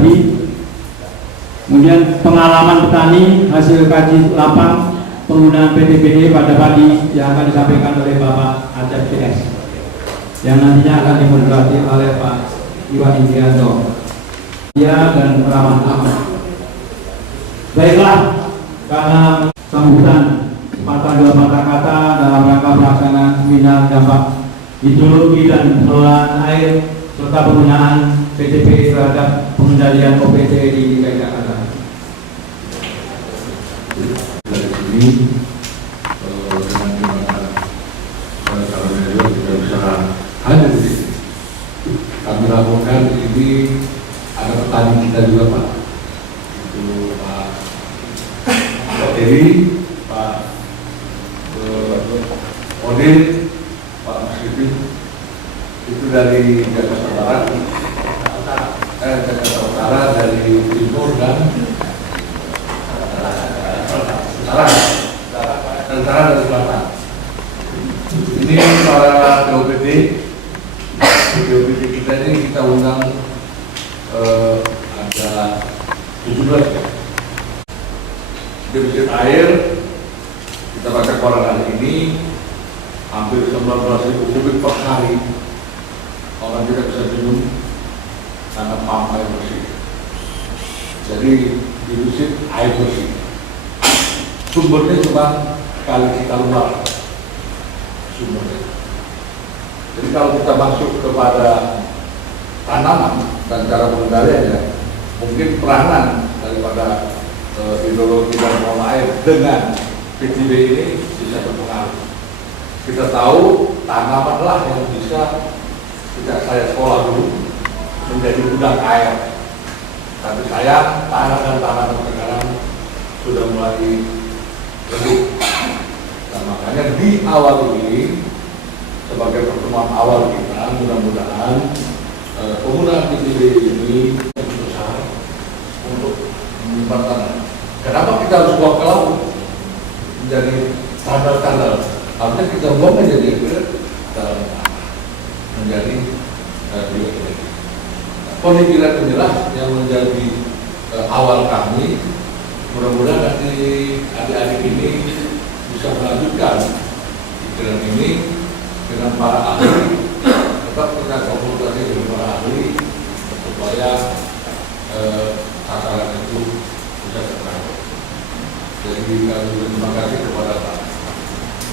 pribadi. Kemudian pengalaman petani hasil kaji lapang penggunaan PTBD pada padi yang akan disampaikan oleh Bapak Acep CS, yang nantinya akan dimoderasi oleh Pak Iwan Indrianto. Ya, dan ramah tamah. Baiklah, karena sambutan patah dua patah kata dalam rangka pelaksanaan seminar dampak hidrologi dan pengelolaan air serta penggunaan PTBD terhadap pengendalian OPT di DKI Jakarta. Dari sini dengan dimana kalau media tidak bisa hadir di sini, kami laporkan ini ada petani kita juga Pak, itu Pak Eri, Pak Odin, Pak Muslimin, itu dari Jakarta Barat, Jakarta Utara, dari Timur dan Utara dan Selatan. Ini para POPD kita ini kita undang ada 17 ya. Defisit air kita baca koran hari ini hampir 19.000 kubik per hari. Orang tidak bisa minum karena pump air bersih. Jadi defisit air bersih. Sumbernya cuma kali kita luar sumbernya. Jadi kalau kita masuk kepada tanaman dan cara pengendaliannya, mungkin peranan daripada hidrologi dan pengelola air dengan PTB ini bisa berpengaruh. Kita tahu tanamanlah yang bisa, sejak saya sekolah dulu, menjadi gudang air. Tapi sayang tanah dan tanaman sekarang sudah mulai redup. Nah, makanya di awal ini sebagai pertemuan awal kita, mudah-mudahan penggunaan PTB ini besar untuk menyimpan tanah. Kenapa kita harus buang ke laut menjadi standar-standar? Harusnya kita buang menjadi ke dalam tanah, menjadi bioenergi. Pemikiran inilah yang menjadi awal kami. Mudah-mudahan nanti adik-adik ini bisa melanjutkan pikiran ini dengan para ahli, tetap kita konsultasi dengan para ahli supaya sasaran itu bisa tercapai. Jadi kami terima kasih kepada Pak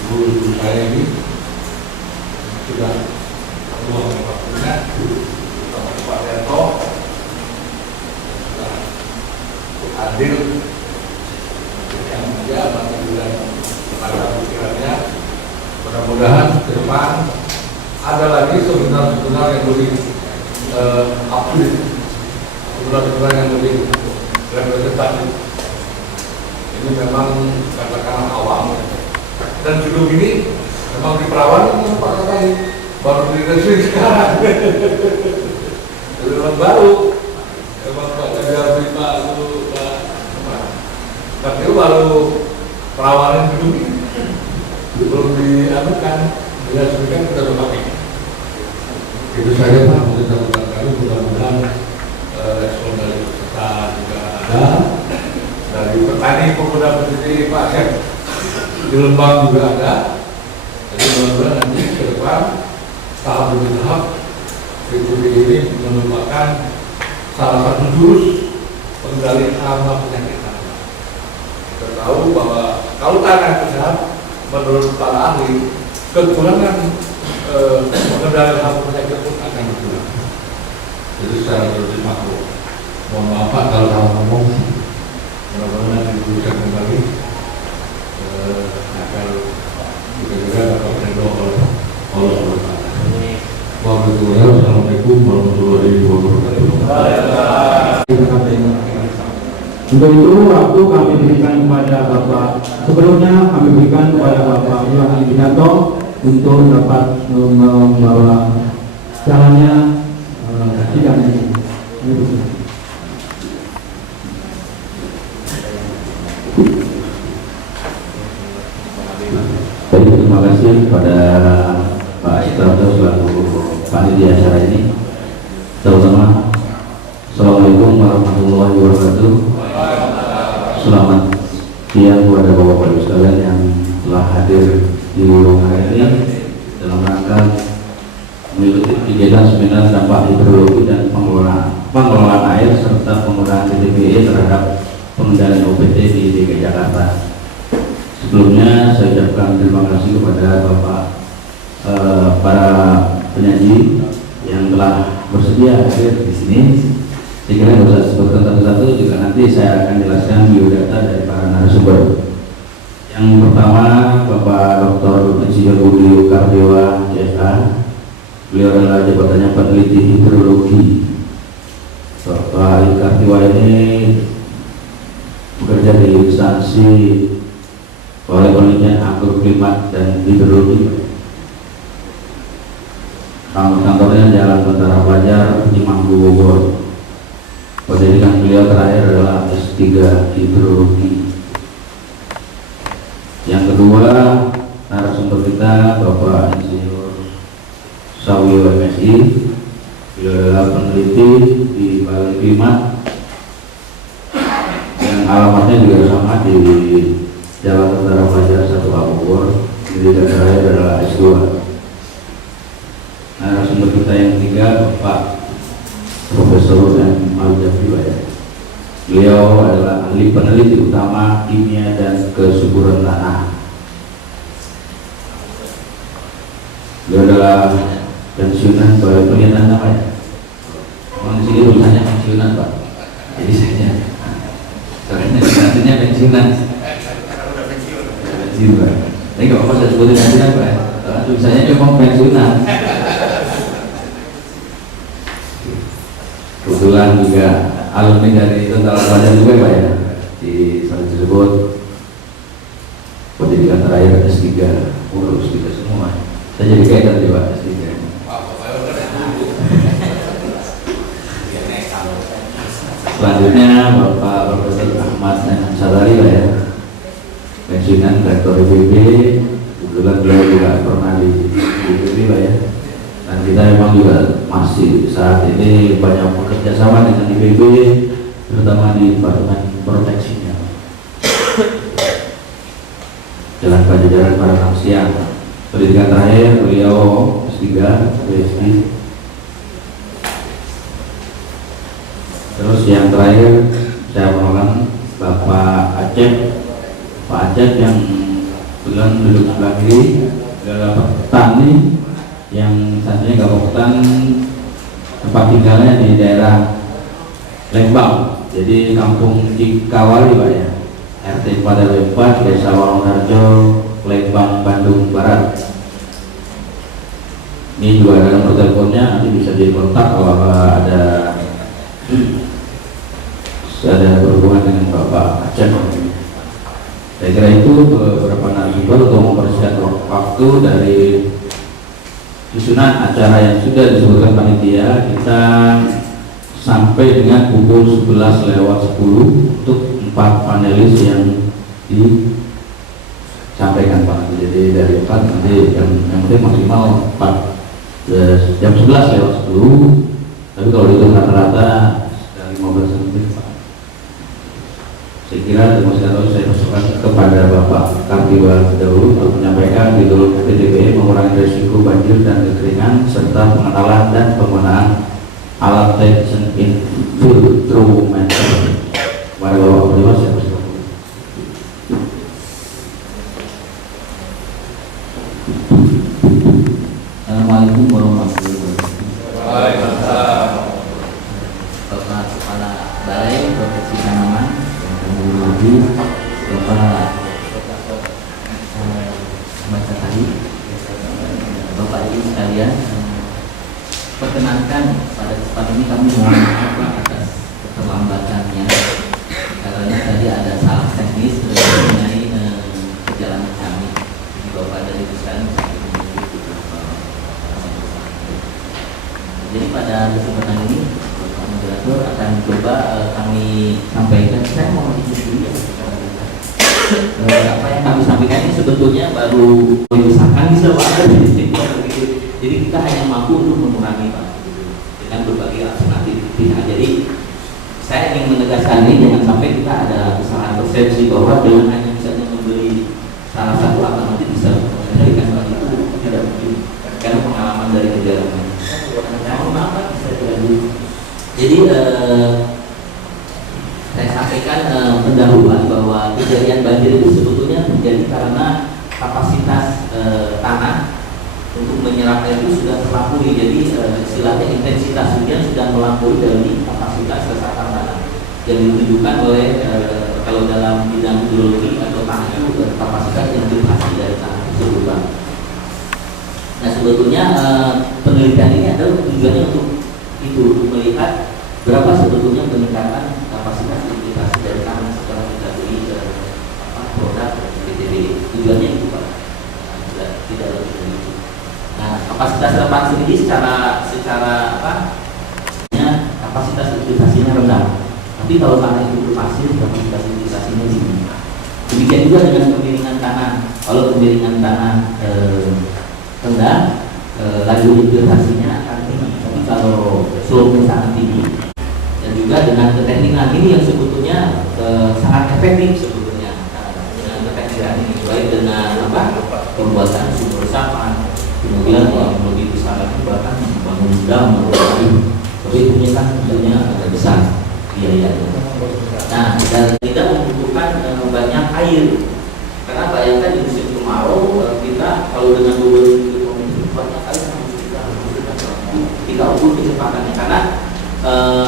guru saya ini sudah meluangkan waktunya, sama Pak Yanto sudah hadir yang dia masih juga pada pikirannya. Mudah-mudahan ke depan ada lagi seminar-seminar yang lebih update, seminar-seminar yang lebih representatif. Ini memang katakanlah awal, dan gedung ini memang di Perawan ini Pak Kakak baru diresmi sekarang. Jadi memang baru, memang Pak Jagar Pak dulu tapi baru perawanan gedung ini belum dianukan, diresmikan kita pakai. Itu saja Pak, mudah-mudahan kami mudah-mudahan respon dari peserta juga ada, dari petani pemuda petani Pak Chef di Lembang juga ada. Jadi mudah-mudahan nanti ke depan tahap demi tahap PTB ini merupakan salah satu jurus pengendalian hama penyakit tanah. Kita tahu bahwa kalau tanah sehat, menurut para ahli, kekurangan pengendalian hama penyakit pun akan berkurang. Jadi secara lebih makro. Mohon maaf Pak kalau salah ngomong. Mudah-mudahan diberikan kembali agar juga dapat berdoa oleh Allah SWT. Wassalamualaikum warahmatullahi wabarakatuh. Untuk itu waktu kami berikan kepada Bapak, sebelumnya kami berikan kepada Bapak Iwan Indrianto untuk dapat membawa jalannya sidang ini. Baik, terima kasih kepada Pak Sutarto selaku panitia acara ini. Terutama Assalamualaikum Assalamualaikum warahmatullahi wabarakatuh. Selamat siang kepada Bapak Ibu sekalian yang telah hadir di ruangan ini dalam rangka mengikuti kegiatan seminar dampak hidrologi dan pengelolaan air serta penggunaan PTBE terhadap pengendalian OPT di DKI Jakarta. Sebelumnya saya ucapkan terima kasih kepada Bapak para penyaji yang telah bersedia hadir di sini. Saya kira tidak usah sebutkan satu-satu, juga nanti saya akan jelaskan biodata dari para narasumber. Yang pertama Bapak Dr. Insinyur Budi Kardewa, CSA. Beliau adalah jabatannya peneliti hidrologi. Bapak Kardewa ini bekerja di instansi oleh penelitian agroklimat dan hidrologi. Kantornya Jalan Tentara Pelajar, Cimanggu, Bogor. Pendidikan beliau terakhir adalah S3 hidrologi. Yang kedua narasumber kita Bapak Insinyur Sawio MSI. Beliau adalah peneliti di Balai Klimat yang alamatnya juga sama di Jalan Tentara Pelajar 1 Bogor. Pendidikan terakhir adalah S2. Narasumber kita yang ketiga Bapak Profesor M. Al-Jafri. Beliau adalah ahli peneliti utama kimia dan kesuburan tanah. Beliau adalah pensiunan Balai Penelitian apa ya? Di sini tulisannya pensiunan Pak. Jadi saya artinya pensiunan. Pensiunan. Tapi nggak apa-apa saya sebutin pensiunan Pak. Karena tulisannya memang pensiunan. Kebetulan juga alumni dari Tentara Pelajar juga Pak ya, di saat tersebut pendidikan terakhir S3, urus kita semua. Saya jadi kayak tadi Pak S3. Selanjutnya Bapak Profesor Ahmad Sadari Pak ya, pensiunan Rektor IPB. Kebetulan beliau juga pernah di IPB Pak ya. Dan kita memang juga masih saat ini banyak bekerja sama dengan IPB, terutama di Departemen Proteksinya. Jalan Pajajaran pada siang. Pendidikan terakhir beliau S3, PhD. Terus yang terakhir saya mengenalkan Bapak Acep. Pak Acep yang kebetulan duduk sebelah kiri adalah petani yang satunya Gapotan, tempat tinggalnya di daerah Lembang, jadi kampung Cikawali Pak ya, RT 4 Desa Warongarjo, Lembang, Bandung Barat. Ini juga ada nomor teleponnya, nanti bisa dikontak kalau ada berhubungan dengan Bapak Aceh. Saya kira itu beberapa narasumber untuk mempersingkat waktu dari susunan acara yang sudah disebutkan panitia. Kita sampai dengan pukul 11:10 untuk 4 panelis yang disampaikan Pak. Jadi dari 4 nanti yang penting maksimal 4 jam 11:10. Tapi kalau itu rata-rata sekitar 15 menit Pak. Saya kira demonstrasi saya persilakan kepada Bapak Kardiwa dahulu untuk menyampaikan judul PTBE mengurangi risiko banjir dan kekeringan serta pengenalan dan penggunaan alat detection infiltrometer. Mari Bapak Kardiwa saya persilakan. Assalamualaikum warahmatullahi wabarakatuh. Waalaikumsalam. Bapak Kepala Balai Proteksi Tanaman Hidrologi, Bapak Baca tadi, Bapak Ibu sekalian, perkenankan pada kesempatan ini kami mohon maaf atas keterlambatannya karena tadi ada salah teknis mengenai perjalanan kami. Jadi Bapak dan Ibu sekalian jadi pada kesempatan ini Bapak Moderator akan coba kami sampaikan. Saya mau izin dulu ya. Apa yang kami sampaikan ini sebetulnya baru diusahakan bisa Pak. Jadi kita hanya mampu untuk mengurangi Pak dengan berbagai alternatif pihak. Jadi saya ingin menegaskan ini, jangan sampai kita ada kesalahan persepsi bahwa dengan hanya misalnya membeli salah satu alternatif bisa mengendalikan hal itu tidak mungkin, karena pengalaman dari negara lain. Maaf Pak, bisa dilanjut. Jadi saya sampaikan pendahuluan bahwa kejadian banjir itu sebetulnya terjadi karena kapasitas tanah untuk menyerap air itu sudah terlampaui. Jadi istilahnya intensitas hujan sudah melampaui dari kapasitas resapan tanah yang ditunjukkan oleh kalau dalam bidang hidrologi atau tanah itu kapasitas infiltrasi dari tanah tersebut. Nah sebetulnya penelitian ini adalah tujuannya untuk itu, untuk melihat berapa sebetulnya peningkatan kapasitas infiltrasi dari tanah setelah kita beli produk PTB. Tujuannya itu Pak, tidak lebih dari itu. Nah kapasitas resapan sendiri secara kapasitas infiltrasinya rendah. Tapi kalau tanah itu berpasir, kapasitas infiltrasinya tinggi. Demikian juga dengan kemiringan tanah. Kalau kemiringan tanah rendah, laju infiltrasinya akan tinggi. Tapi kalau slope-nya sangat tinggi, dan juga dengan keteknikan ini yang sebetulnya sangat efektif sebetulnya dengan keteknikan ini, baik dengan pembuatan sumber resapan, kemudian yang lebih besar lagi bahkan membangun dam, tapi punya kan tentunya agak besar biayanya. Nah, dan tidak membutuhkan banyak air, karena bayangkan di musim kemarau kita kalau dengan beberapa banyak air kita ukur kecepatannya, karena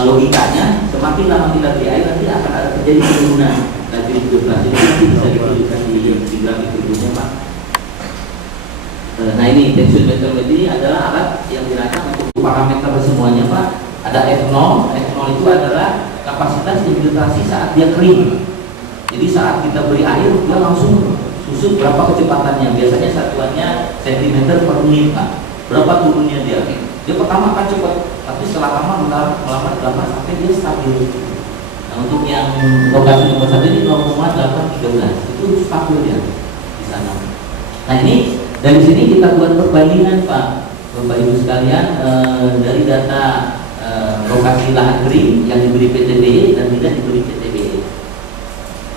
logikanya semakin lama kita beri air nanti akan ada terjadi penurunan laju infiltrasi. Nanti bisa ditunjukkan di grafik berikutnya Pak. Nah ini tensiometer ini adalah alat yang dirancang untuk parameter semuanya Pak. Ada F0 itu adalah kapasitas infiltrasi saat dia kering. Jadi saat kita beri air dia langsung susut berapa kecepatannya. Biasanya satuannya cm per menit Pak. Berapa turunnya dia? Dia pertama akan cepat, tapi setelah lama melambat sampai dia stabil. Nah untuk yang lokasi nomor 1 ini 0,813 itu stabil dia di sana. Nah ini dari sini kita buat perbandingan Pak, Bapak Ibu sekalian, dari data lokasi lahan kering yang diberi PTB dan tidak diberi PTB.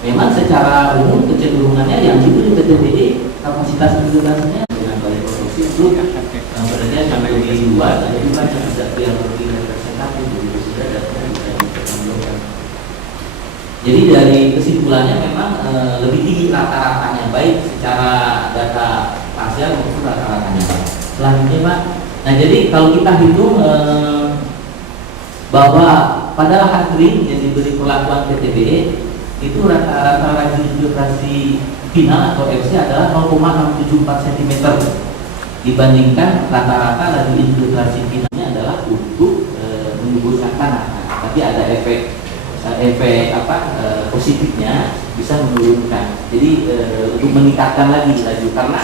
Memang secara umum kecenderungannya yang diberi PTB kapasitas infiltrasinya dengan baik produksi itu berarti sampai lebih luas, ada juga yang tidak yang lebih representatif begitu sudah datanya bisa dipertemukan. Jadi dari kesimpulannya memang lebih tinggi rata-ratanya baik secara data parsial maupun rata-ratanya. Selanjutnya Pak, nah jadi kalau kita hitung bahwa pada lahan kering yang diberi perlakuan PTBE itu rata-rata laju infiltrasi final atau FC adalah 0,674 cm dibandingkan rata-rata laju infiltrasi finalnya adalah untuk menyuburkan tanah. Tapi ada efek positifnya bisa menurunkan. Jadi untuk meningkatkan lagi laju, karena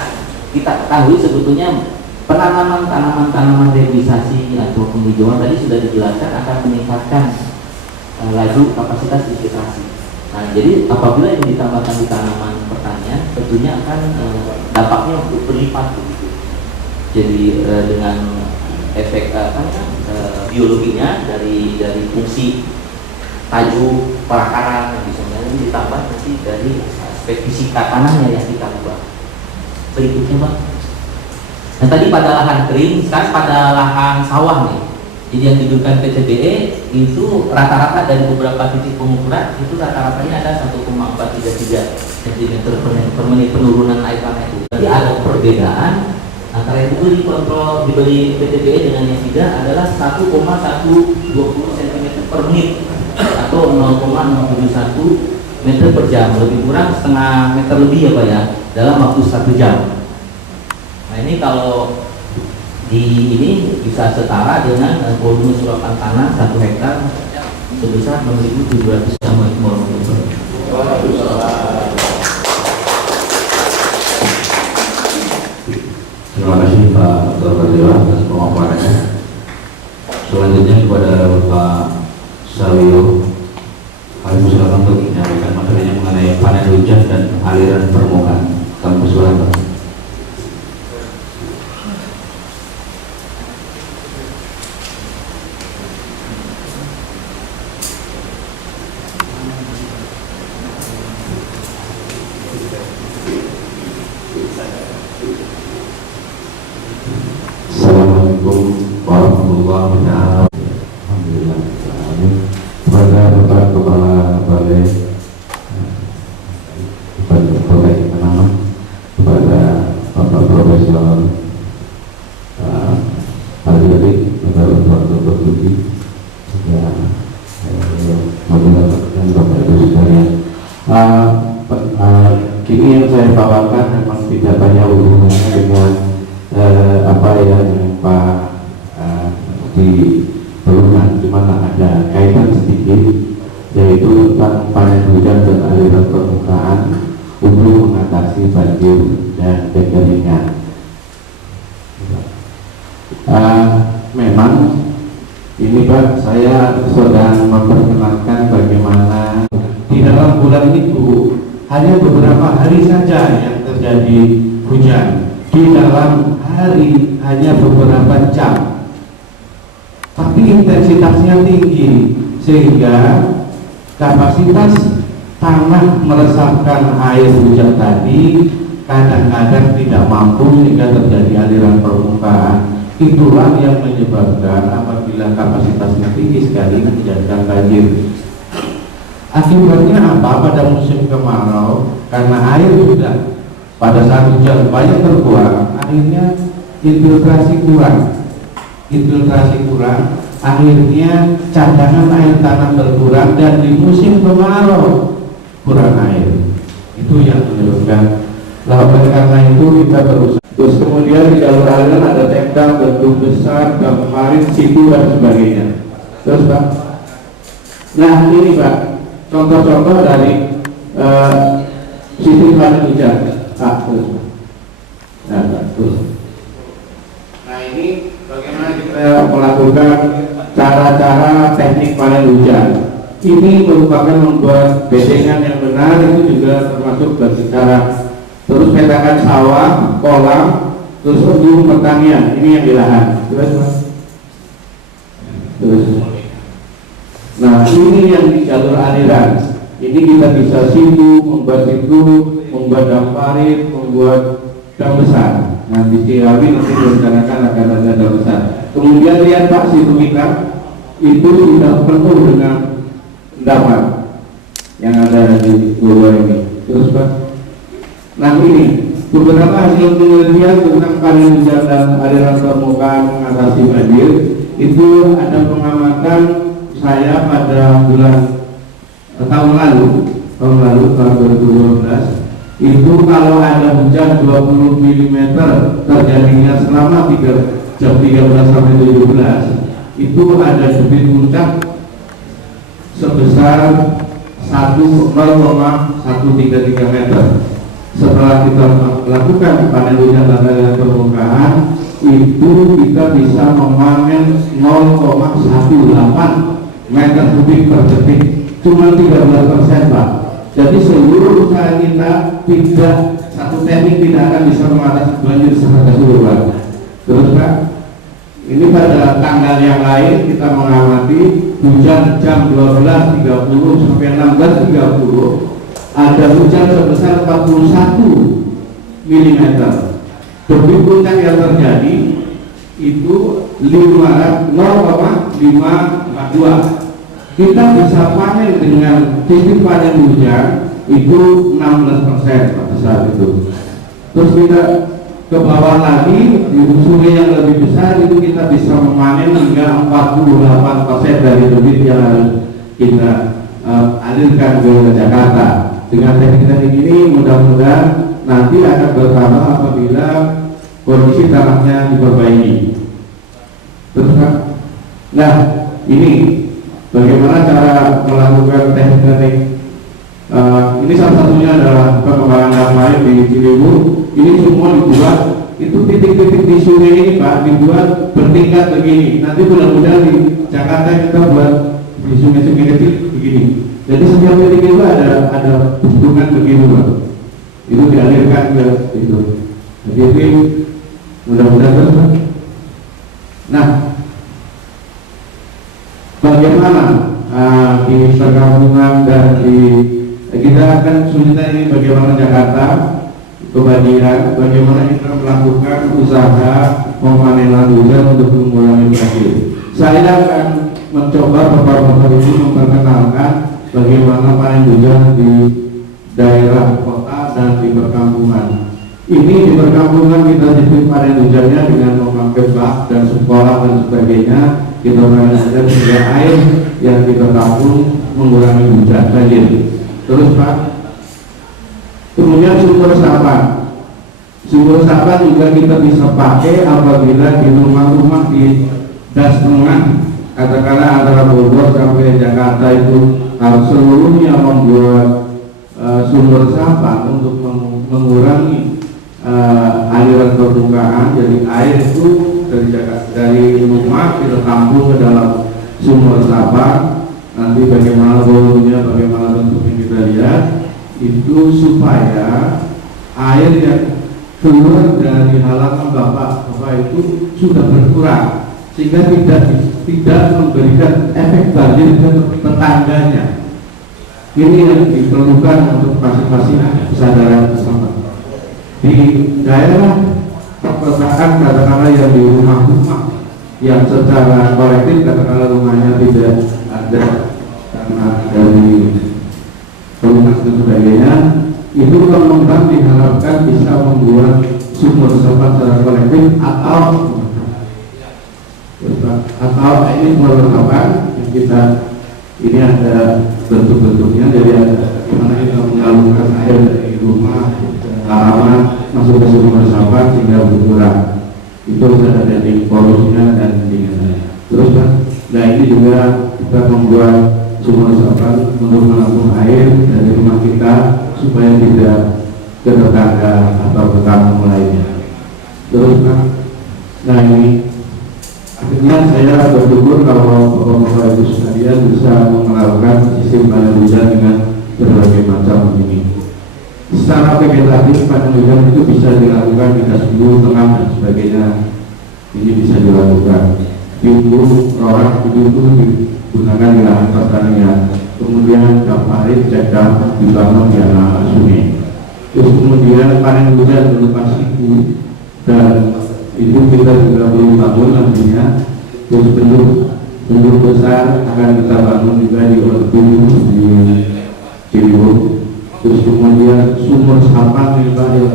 kita ketahui sebetulnya penanaman tanaman rehabilitasi atau penghijauan tadi sudah dijelaskan akan meningkatkan laju kapasitas infiltrasi. Nah, jadi apabila yang ditambahkan di tanaman pertanian tentunya akan dampaknya berlipat begitu. Jadi dengan efek biologinya dari fungsi tajuk perakaran misalnya ini ditambah nanti dari aspek fisika tanahnya yang kita ubah. Berikutnya Pak. Nah tadi pada lahan kering, sekarang pada lahan sawah nih. Jadi yang diberikan PTBE itu rata-rata dari beberapa titik pengukuran itu rata-ratanya ada 1,433 cm per menit penurunan air tanah itu. Jadi ada perbedaan antara yang diberi PTBE dengan yang tidak adalah 1,120 cm per menit atau 0,671 meter per jam, lebih kurang setengah meter lebih ya Pak ya dalam waktu 1 jam. Nah ini kalau di ini bisa setara dengan volume surapan tanah 1 hektar sebesar 6.700 sama Terima kasih Pak Dr. Dewa atas pemaparannya. Selanjutnya kepada Bapak Sawio, kami silakan untuk menyampaikan materinya mengenai panen hujan dan aliran permukaan. Kami persilakan. banjir dan kekeringan. Memang ini Pak, saya sedang memperkenalkan bagaimana di dalam bulan itu hanya beberapa hari saja yang terjadi hujan. Di dalam hari hanya beberapa jam, tapi intensitasnya tinggi sehingga kapasitas tanah meresapkan air hujan tadi kadang-kadang tidak mampu sehingga terjadi aliran permukaan. Itulah yang menyebabkan apabila kapasitasnya tinggi sekali menjadikan banjir. Akibatnya apa? Pada musim kemarau, karena air sudah pada saat hujan banyak terbuang, akhirnya infiltrasi kurang, akhirnya cadangan air tanah berkurang, dan di musim kemarau kurang air. Itu yang menyebabkan. Lalu karena itu kita berusaha. Terus kemudian di jalur aliran ada tembang, bentuk besar, kemarin, situ dan sebagainya. Terus Pak, nah ini Pak, contoh-contoh dari sistem panen hujan. Terus. Nah ini bagaimana kita melakukan cara-cara teknik panen hujan. Ini merupakan membuat bedengan yang benar, itu juga termasuk bagi cara. Terus petakan sawah, kolam, terus ujung pertanian, ini yang di lahan. Terus. Nah ini yang di jalur aliran. Ini kita bisa situ, membuat dam parit, membuat dam besar. Nah di Ciawi nanti direncanakan akan ada dam besar. Kemudian lihat Pak, situ kita itu sudah penuh dengan endapan yang ada di bawah ini. Terus Pak, nah ini beberapa hasil penelitian tentang panen hujan dan aliran permukaan mengatasi banjir. Itu ada pengamatan saya pada bulan tahun lalu tahun 2012. Itu kalau ada hujan 20 mm terjadinya selama jam 13 sampai 17, itu ada debit puncak sebesar 0,133 meter. Setelah kita lakukan panen hujan dan aliran permukaan, itu kita bisa memanen 0,18 meter kubik per detik, cuma 13% Pak. Jadi seluruh usaha kita tidak, satu teknik tidak akan bisa mengatasi banjir secara keseluruhan. Terus Pak, ini pada tanggal yang lain kita mengamati hujan jam 12.30 sampai 16.30 ada hujan sebesar 41 mm. Debit puncak yang terjadi itu 0,542. Kita bisa panen dengan sistem panen hujan itu 16% pada saat itu. Terus kita ke bawah lagi di sungai yang lebih besar itu kita bisa memanen hingga 48% dari debit yang harus kita alirkan ke Jakarta. Dengan teknik-teknik ini mudah-mudahan nanti akan bertambah apabila kondisi tanahnya diperbaiki. Terus Pak, nah ini bagaimana cara melakukan teknik-teknik. Ini salah satunya adalah pengembangan dam parit di Ciliwung. Ini semua dibuat, itu titik-titik di sungai ini Pak, dibuat bertingkat begini. Nanti mudah-mudahan di Jakarta kita buat di sungai-sungai kecil begini. Jadi setiap titik itu ada bentukan begini Pak. Itu dialirkan ke itu. Jadi itu mudah-mudahan terus Pak. Nah, bagaimana di perkampungan dan di kita akan sulitan ini bagaimana Jakarta kebanjiran, bagaimana kita melakukan usaha pemanenan hujan untuk mengurangi banjir. Saya akan mencoba beberapa ini memperkenalkan bagaimana panen hujan di daerah kota dan di perkampungan. Ini di perkampungan kita sistem panen hujannya dengan memakai bak dan sekolah dan sebagainya. Kita menggunakan sumber air yang kita tampung mengurangi hujan banjir. Terus Pak, kemudian sumber resapan juga kita bisa pakai apabila di rumah-rumah di das tengah, katakanlah antara Bogor sampai Jakarta itu harus seluruhnya membuat sumber resapan untuk mengurangi aliran permukaan, jadi air itu dari rumah kita tampung ke dalam sumur resapan. Nanti bagaimana volumenya, bagaimana bentuknya kita lihat, itu supaya air yang keluar dari halaman bapak itu sudah berkurang, sehingga tidak memberikan efek banjir ke tetangganya. Ini yang diperlukan untuk masing-masing kesadaran bersama. Di daerah perkotaan katakanlah yang di rumah-rumah yang secara kolektif katakanlah rumahnya tidak ada karena dari pelunas dan sebagainya, itu pengembang diharapkan bisa membuat sumur resapan secara kolektif atau ini sumur resapan yang kita ini ada bentuk-bentuknya, jadi ada bagaimana kita mengalirkan air dari rumah halaman masuk ke sumur resapan sehingga berkurang. Itu sudah ada di porosnya dan dinginnya. Terus kan, nah ini juga kita membuat sumur resapan untuk menampung air dari rumah kita supaya tidak ke tetangga atau ke kampung lainnya. Terus kan, nah ini akhirnya saya bersyukur kalau bapak-bapak ibu sekalian bisa melakukan sistem panen hujan dengan berbagai macam ini. Secara vegetatif panen hujan itu bisa dilakukan di Kasbulu, Tengah dan sebagainya. Ini bisa dilakukan. Timbul, rorak itu digunakan di lahan pertanian. Kemudian kaparit, cekam dibangun di anak sungai. Terus kemudian panen hujan melepas siku, dan itu kita juga belum bangun nantinya. Terus bentuk besar akan kita bangun juga di Ordu di Ciliwung. Terus kemudian sumur resapan yang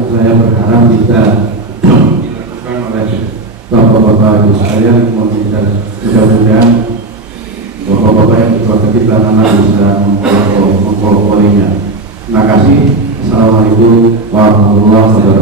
saya berharap bisa dilakukan oleh bapak-bapak ibu sekalian, mudah-mudahan bapak-bapak yang berproses tanah bisa mempeloporinya. Terima kasih. Assalamualaikum warahmatullahi wabarakatuh.